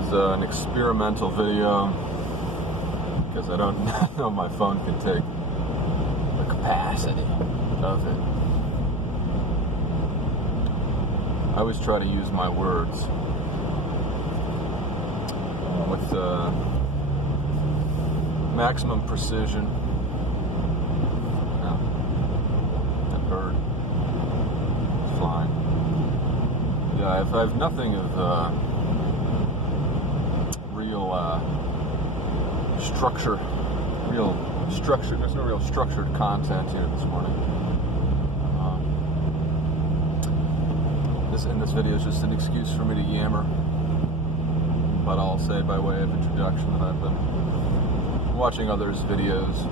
is an experimental video because I don't know if my phone can take the capacity of it. I always try to use my words with maximum precision. That bird is flying. Yeah, I have nothing of real structure. There's no real structured content here this morning. This video is just an excuse for me to yammer. But I'll say by way of introduction that I've been watching others' videos,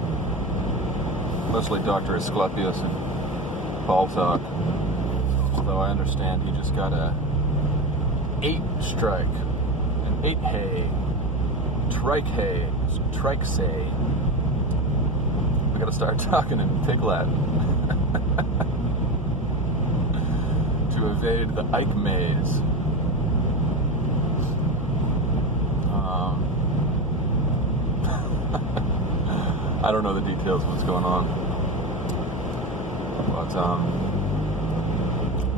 mostly Dr. Asclepius and Paul Talk. Though I understand he just got a 8 strike, an 8 hay, trike say. I gotta start talking in Pig Latin to evade the Ike maze. I don't know the details of what's going on, but I'm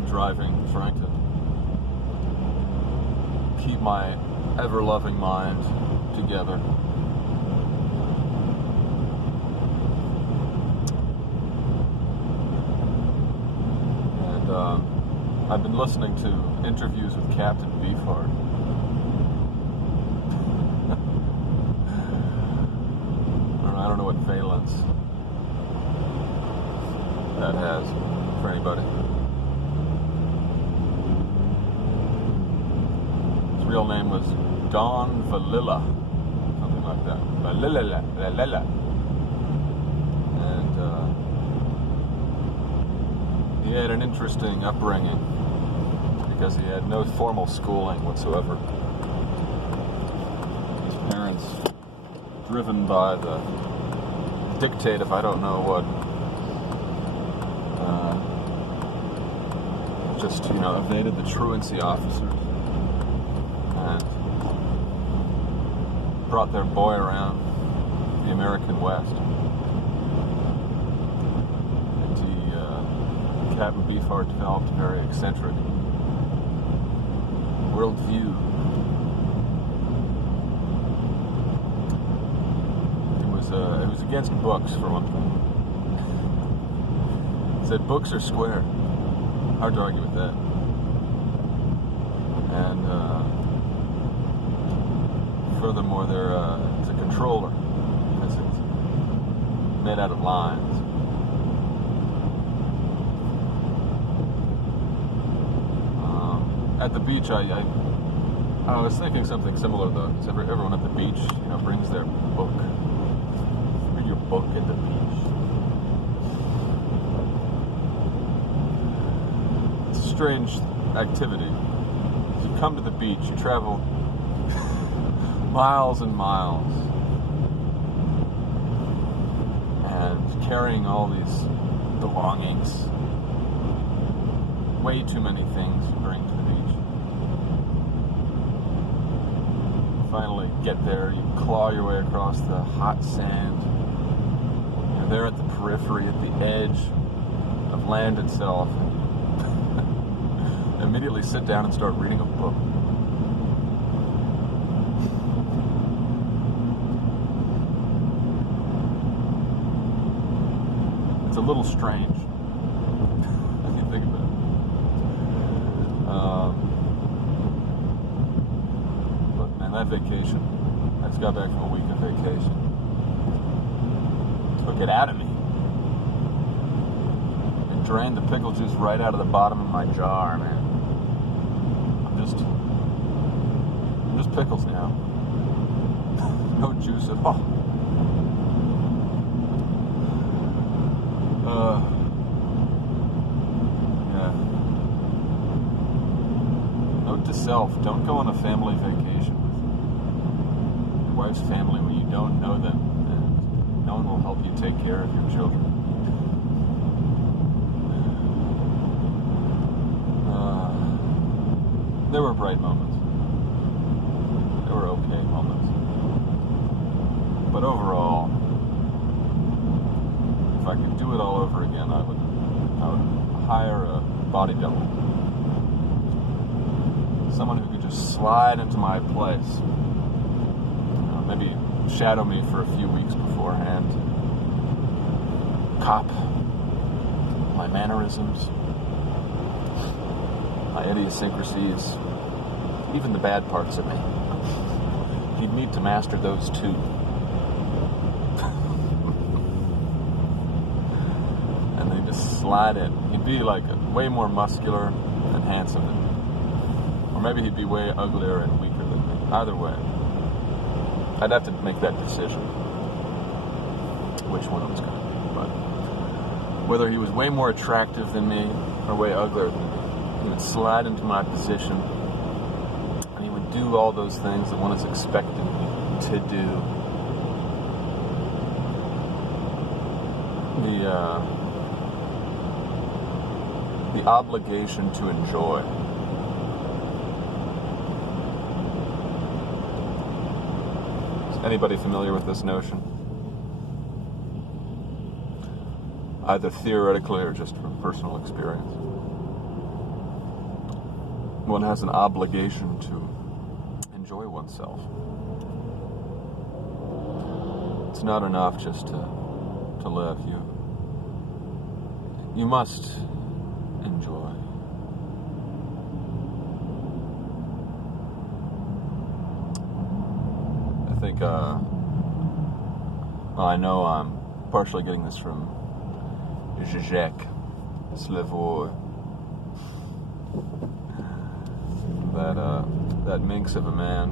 driving, trying to keep my ever-loving mind together. And I've been listening to interviews with Captain Beefheart. I don't know what valence that has for anybody. His real name was Don Valilla, something like that. Valilla. And he had an interesting upbringing because he had no formal schooling whatsoever. His parents, driven by the dictate of I don't know what, just, evaded the truancy officers and brought their boy around the American West. And Captain Beefheart developed a very eccentric worldview. It was against books, for one thing. He said books are square. Hard to argue with that. And furthermore, it's a controller because it's made out of lines. At the beach, I was thinking something similar though. Because everyone at the beach, brings their book. Your book at the beach. It's a strange activity. You come to the beach, you travel miles and miles, and carrying all these belongings, way too many things you bring to the beach. You finally get there, you claw your way across the hot sand. There at the periphery, at the edge of land itself, and immediately sit down and start reading a book. It's a little strange if you think about it. But man, that vacation, I just got back from a week of vacation. Took it out of me and drained the pickle juice right out of the bottom of my jar, man. I'm just pickles now. No juice at all. Yeah. Note to self, don't go on a family vacation with your wife's family when you don't know them. No one will help you take care of your children. There were bright moments. okay moments. But overall, if I could do it all over again, I would hire a body double. Someone who could just slide into my place. Maybe shadow me for a few weeks beforehand. Cop my mannerisms, my idiosyncrasies, even the bad parts of me. He'd need to master those too. And then just slide in. He'd be like way more muscular and handsome than me. Or maybe he'd be way uglier and weaker than me. Either way, I'd have to make that decision which one it was going to be. But whether he was way more attractive than me or way uglier than me, he would slide into my position and he would do all those things that one is expecting to do. The obligation to enjoy. Is anybody familiar with this notion? Either theoretically or just from personal experience. One has an obligation to enjoy oneself. It's not enough just to live. You must enjoy. I think, well, I know I'm partially getting this from Zizek, Slavoj, that minx of a man.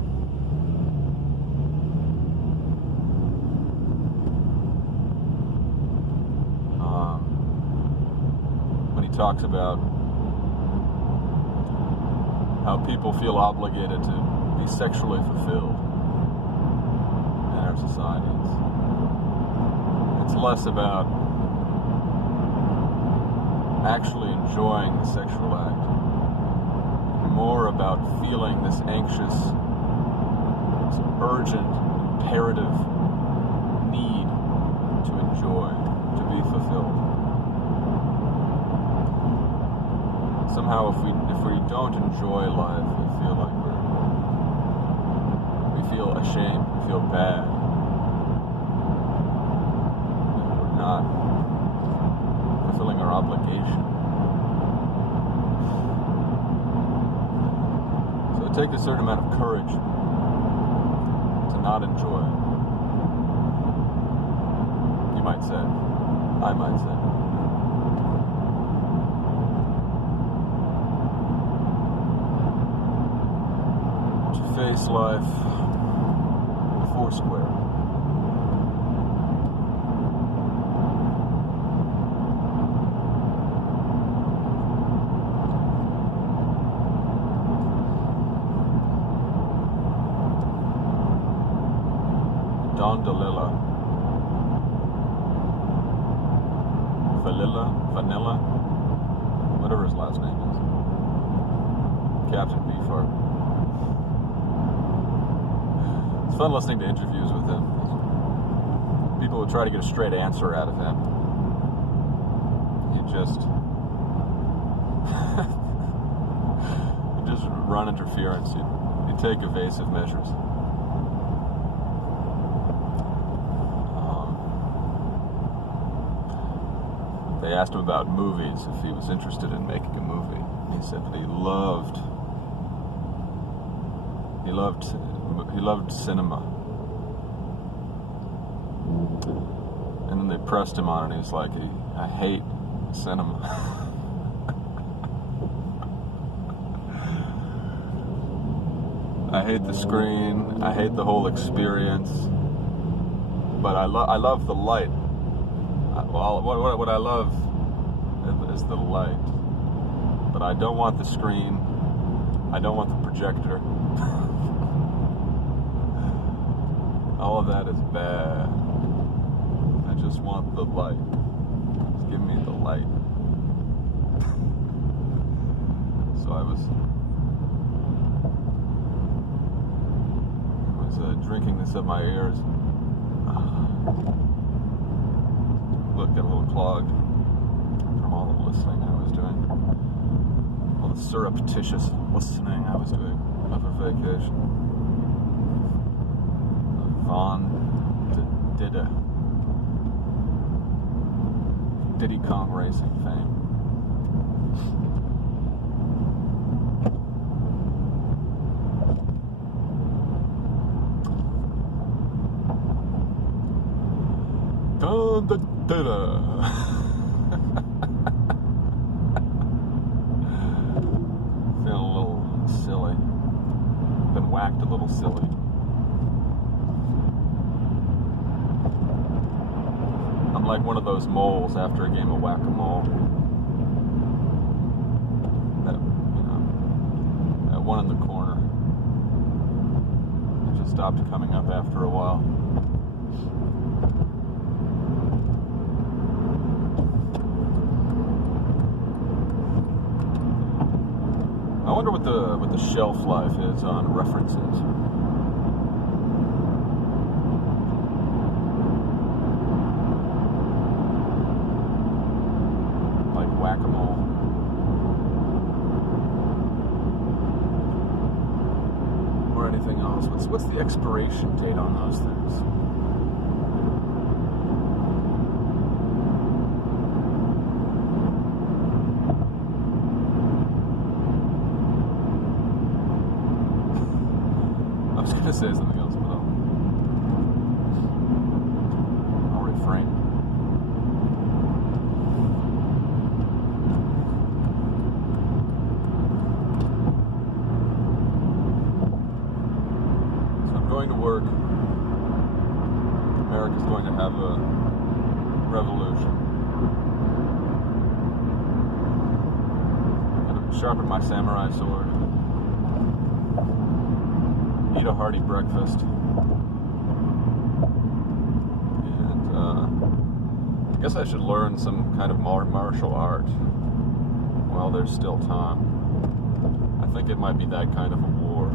When he talks about how people feel obligated to be sexually fulfilled in our society, it's less about actually enjoying the sexual act, more about feeling this anxious, this urgent, imperative need to enjoy, to be fulfilled. Somehow, if we don't enjoy life, we feel like we feel ashamed, we feel bad. We're not fulfilling our obligation. So it takes a certain amount of courage to not enjoy. You might say. I might say. To face life foursquare. Don DeLilla, Vanilla, whatever his last name is, Captain Beefheart. It's fun listening to interviews with him. People would try to get a straight answer out of him. He'd just run interference. He'd take evasive measures. They asked him about movies, if he was interested in making a movie. He said that he loved cinema. And then they pressed him on it, and he's like, I hate cinema. I hate the screen, I hate the whole experience, but I love the light. Well, what I love is the light, but I don't want the screen, I don't want the projector. All of that is bad. I just want the light. Just give me the light. So I was drinking this up my ears. Look, got a little clogged from all the listening I was doing. All the surreptitious listening I was doing over vacation. Diddy Kong Racing fame. Feeling a little silly. Been whacked a little silly. I'm like one of those moles after a game of whack-a-mole. That one in the corner. It just stopped coming up after a while. I wonder what the shelf life is on references. Like whack-a-mole. Or anything else. What's the expiration date on those things? I was gonna say something else, but I'll refrain. So I'm going to work. America's going to have a revolution. I'm gonna sharpen my samurai sword. Eat a hearty breakfast, and I guess I should learn some kind of martial art while there's still time. I think it might be that kind of a war.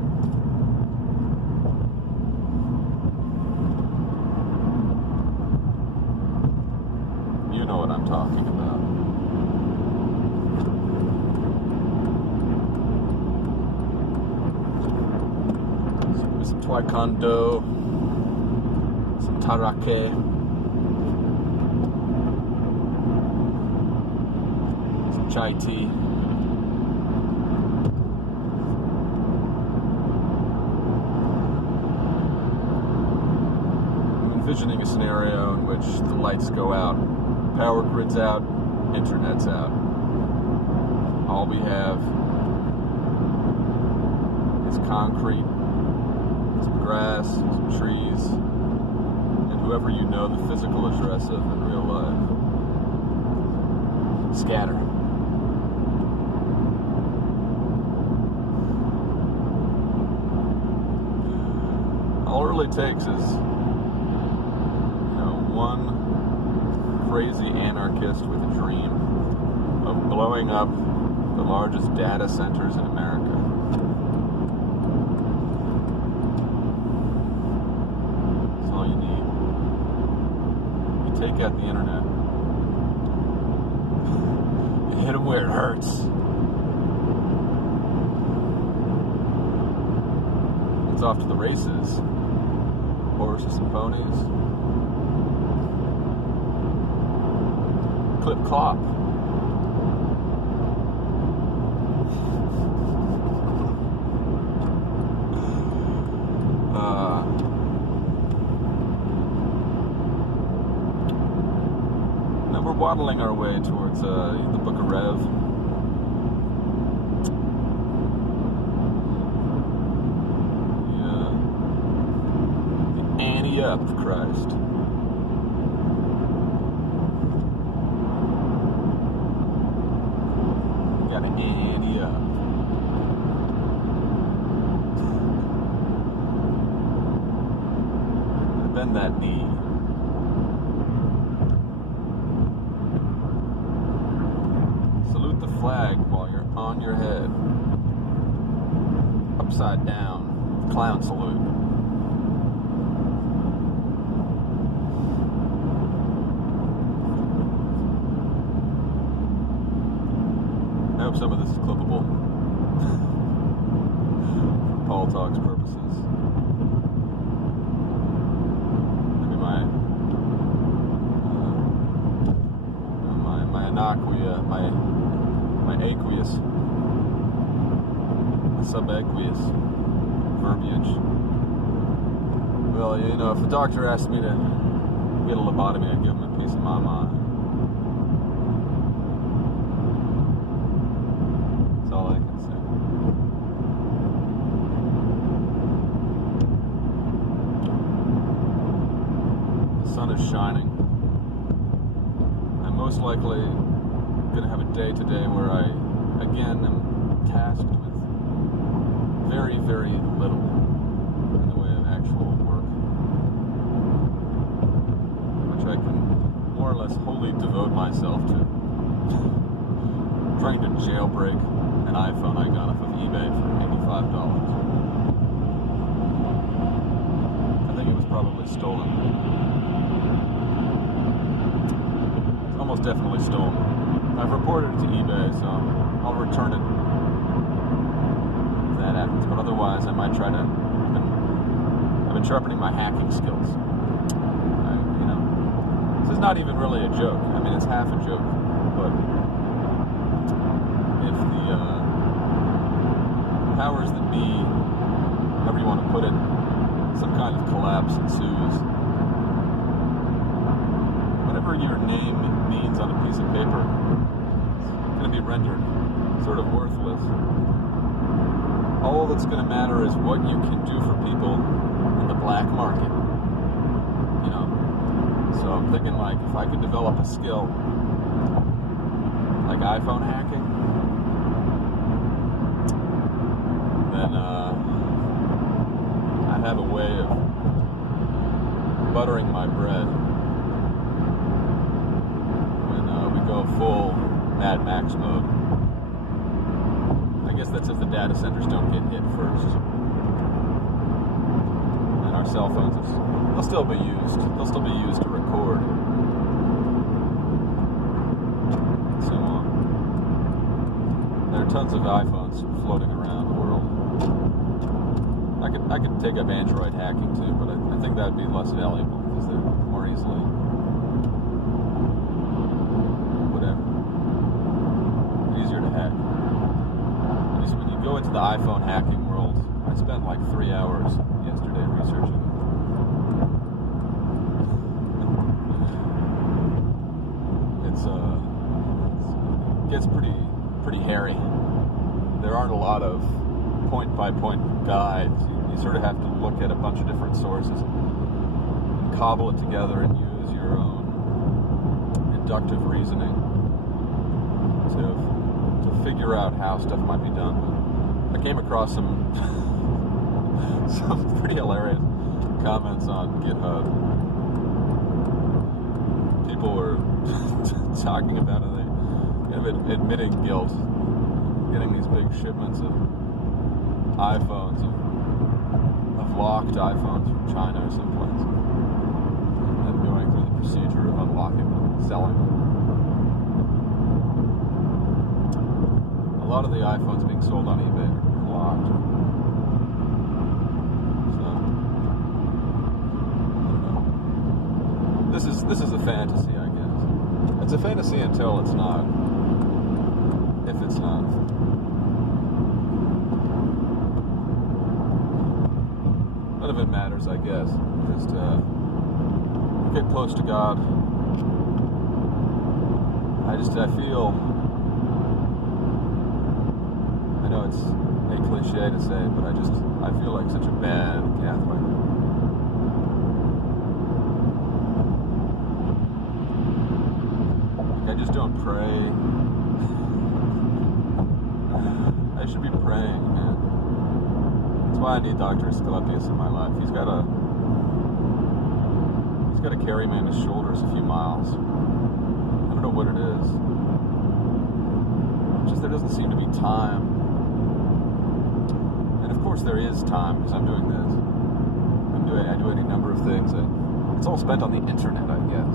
You know what I'm talking about. Some taekwondo, some tarake, some chai tea. I'm envisioning a scenario in which the lights go out, power grid's out, internet's out. All we have is concrete, some grass, some trees, and whoever you know the physical address of in real life. Scatter. All it really takes is, one crazy anarchist with a dream of blowing up the largest data centers in America. Take out the internet. You hit them where it hurts. It's off to the races. Horses and ponies. Clip clop. We're waddling our way towards the Book of Rev. The ante up of Christ. We gotta ante up. Bend that knee. Flag while you're on your head, upside down, clown salute. hope some of this is clippable for Paul Talk's purposes. Maybe my aqueous, subaqueous verbiage. Well, you know, if the doctor asked me to get a lobotomy, I'd give him a piece of my mind. That's all I can say. The sun is shining. I'm most likely going to have a day today where I, again, am tasked with very, very little in the way of actual work, which I can more or less wholly devote myself to trying to jailbreak an iPhone I got off of eBay for $85. I think it was probably stolen. It's almost definitely stolen. I've reported it to eBay, so I'll return it if that happens. But otherwise, I might try to. I've been sharpening my hacking skills. You know, this is not even really a joke. I mean, it's half a joke. But if the powers that be, however you want to put it, some kind of collapse ensues, whatever your name means on a piece of paper, it's going to be rendered sort of worthless. All that's going to matter is what you can do for people in the black market. You know? So I'm thinking, like, if I could develop a skill like iPhone hacking, then I'd have a way of buttering my bread when we go full Mad Max mode. I guess that's if the data centers don't get hit first. And our cell phones, they'll still be used. They'll still be used to record. So on. There are tons of iPhones floating around the world. I could take up Android hacking too, but I think that would be less valuable because they're more easily easier to hack. When you go into the iPhone hacking world, I spent like 3 hours yesterday researching. It gets pretty hairy. There aren't a lot of point-by-point guides. You sort of have to look at a bunch of different sources and cobble it together and use your own inductive reasoning to figure out how stuff might be done. I came across some pretty hilarious comments on GitHub. People were talking about it, admitting guilt, getting these big shipments of iPhones, of locked iPhones from China or someplace, and going through the procedure of unlocking them and selling them. A lot of the iPhones being sold on eBay are locked. So, I don't know. This is a fantasy, I guess. It's a fantasy until it's not. If it's not. None of it matters, I guess. Just get close to God. I feel. I know it's a cliche to say, but I feel like such a bad Catholic. Like I just don't pray. I should be praying, man. That's why I need Dr. Asclepius in my life. He's got to carry me on his shoulders a few miles. I don't know what it is. It's just there doesn't seem to be time. Of course there is time because I'm doing this. I do any number of things. It's all spent on the internet, I guess.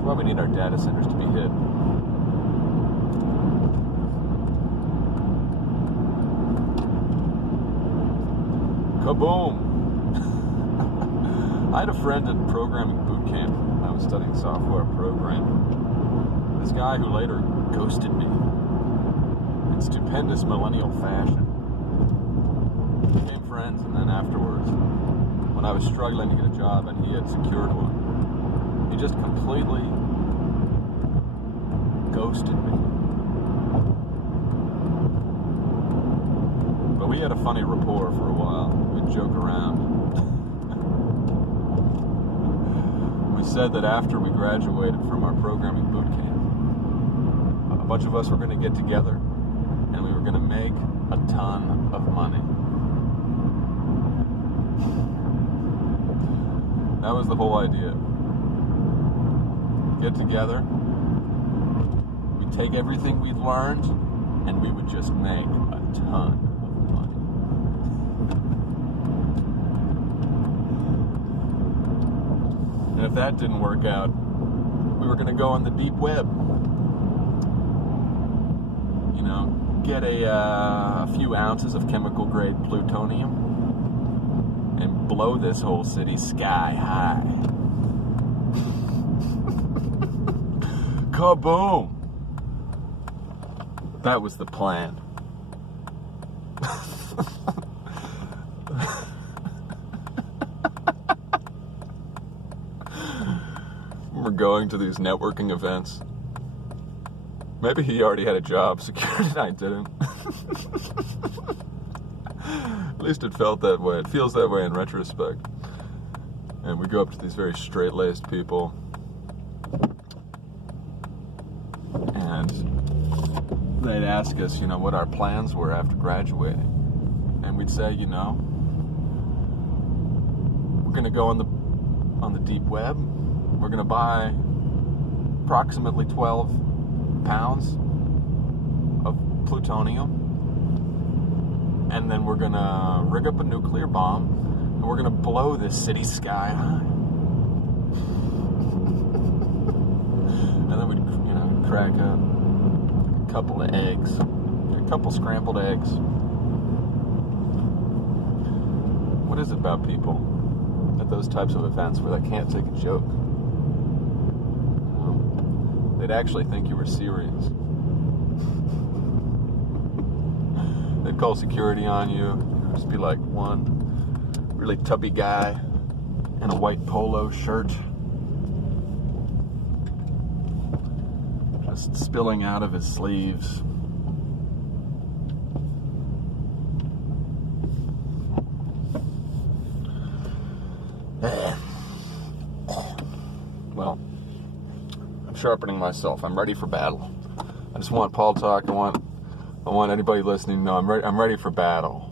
That's why we need our data centers to be hit. Kaboom! I had a friend at programming boot camp. I was studying software programming. This guy who later ghosted me in stupendous millennial fashion. We became friends, and then afterwards, when I was struggling to get a job and he had secured one, he just completely ghosted me. But we had a funny rapport for a while. We'd joke around. We said that after we graduated from our programming boot camp, a bunch of us were going to get together and we were going to make a ton of money. That was the whole idea. Get together, we'd take everything we'd learned, and we would just make a ton of money. And if that didn't work out, we were going to go on the deep web. You know, get a few ounces of chemical grade plutonium and blow this whole city sky high. Kaboom! That was the plan. We're going to these networking events. Maybe he already had a job secured and I didn't. At least it felt that way. It feels that way in retrospect. And we go up to these very straight-laced people. And they'd ask us, you know, what our plans were after graduating. And we'd say, you know, we're going to go on the deep web. We're going to buy approximately 12 pounds of plutonium. And then we're going to rig up a nuclear bomb. And we're going to blow this city sky high. And then we'd, you know, crack a couple of eggs. A couple scrambled eggs. What is it about people at those types of events where they can't take a joke? They'd actually think you were serious. They'd call security on you. Just be like one really tubby guy in a white polo shirt, just spilling out of his sleeves. Well, I'm sharpening myself. I'm ready for battle. I just want Paul talk. I want anybody listening to know I'm ready for battle.